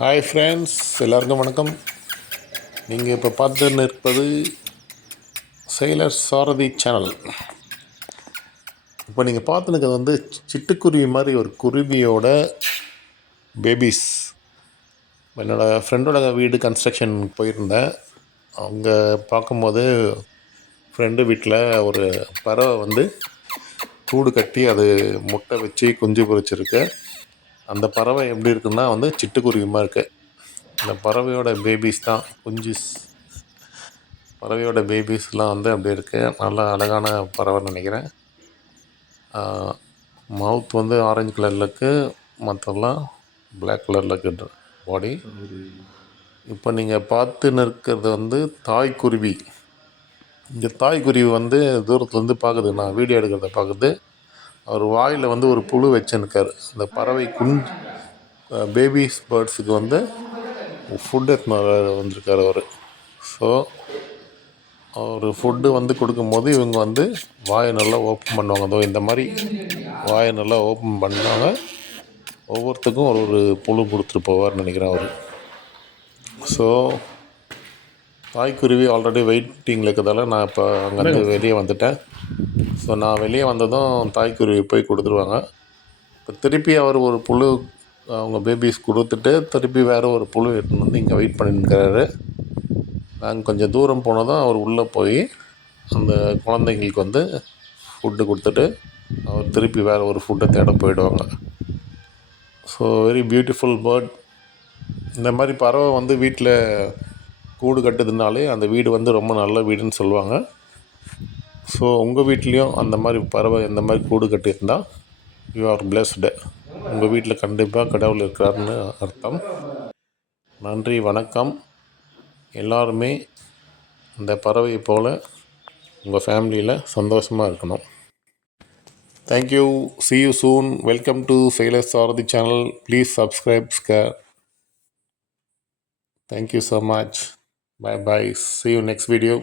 Hi friends, எல்லாருக்கும் வணக்கம். நீங்கள் இப்போ பார்த்துன்னு இருப்பது செயலர் சாரதி சேனல். இப்போ நீங்கள் பார்த்துனுக்கிறது வந்து சிட்டுக்குருவி மாதிரி ஒரு குருவியோட பேபிஸ். என்னோடய ஃப்ரெண்டோட வீடு கன்ஸ்ட்ரக்ஷன் போயிருந்தேன். அவங்க பார்க்கும்போது ஃப்ரெண்டு வீட்டில் ஒரு பறவை வந்து கூடு கட்டி அது முட்டை வச்சு குஞ்சு பொரிச்சிருக்கு. அந்த பறவை எப்படி இருக்குன்னா வந்து சிட்டுக்குருவி மாதிரி இருக்குது. அந்த பறவையோட பேபிஸ் தான் பறவையோட பேபிஸ்லாம் வந்து அப்படி இருக்குது. நல்லா அழகான பறவைன்னு நினைக்கிறேன். மவுத் வந்து ஆரஞ்சு கலரில் இருக்குது, மற்றெல்லாம் பிளாக் கலரில் இருக்குது பாடி. இப்போ நீங்கள் பார்த்துன்னு இருக்கிறது வந்து தாய்க்குருவி. இந்த தாய்க்குருவி வந்து தூரத்துலேருந்து பார்க்குது, நான் வீடியோ எடுக்கிறத பார்க்குது. அவர் வாயில் வந்து ஒரு புழு வச்சுருக்கார். அந்த பறவை பேபிஸ் பேர்ட்ஸுக்கு வந்து ஃபுட் எடுத்துன்னு வந்திருக்கார் அவர். ஸோ அவர் ஃபுட்டு வந்து கொடுக்கும்போது இவங்க வந்து வாயை நல்லா ஓப்பன் பண்ணுவாங்க. அதோ இந்த மாதிரி வாயை நல்லா ஓப்பன் பண்ணாங்க. ஒவ்வொருத்தருக்கும் ஒரு புழு கொடுத்துட்டு போவார்னு நினைக்கிறேன் அவர். ஸோ தாய்க்குருவி ஆல்ரெடி வெயிட்டிங்கில் இருக்கிறதால நான் இப்போ அங்கேருந்து வெளியே வந்துட்டேன். ஸோ நான் வெளியே வந்ததும் தாய்க்குருவி போய் கொடுத்துருவாங்க. இப்போ திருப்பி அவர் ஒரு புழு அவங்க பேபிஸ் கொடுத்துட்டு திருப்பி வேறு ஒரு புழு எடுத்துன்னு வந்து இங்கே வெயிட் பண்ணியிருக்கிறாரு. நாங்கள் கொஞ்சம் தூரம் போனதும் அவர் உள்ளே போய் அந்த குழந்தைங்களுக்கு வந்து ஃபுட்டு கொடுத்துட்டு அவர் திருப்பி வேறு ஒரு ஃபுட்டை தேட போயிடுவாங்க. So very beautiful bird. இந்த மாதிரி பறவை வந்து வீட்டில் கூடு கட்டுதுனாலே அந்த வீடு வந்து ரொம்ப நல்ல வீடுன்னு சொல்லுவாங்க. ஸோ உங்கள் வீட்லேயும் அந்த மாதிரி பறவை இந்த மாதிரி கூடு கட்டியிருந்தால் யூ ஆர் பிளெஸ்டு. உங்கள் வீட்டில் கண்டிப்பாக கடவுள் இருக்கிறாருன்னு அர்த்தம். நன்றி, வணக்கம். எல்லாருமே இந்த பறவை போல் உங்கள் ஃபேமிலியில் சந்தோஷமாக இருக்கணும். Thank you. See you soon. Welcome to Sailor Saradi channel. Please subscribe. Thank you so much. Bye bye. See you next video.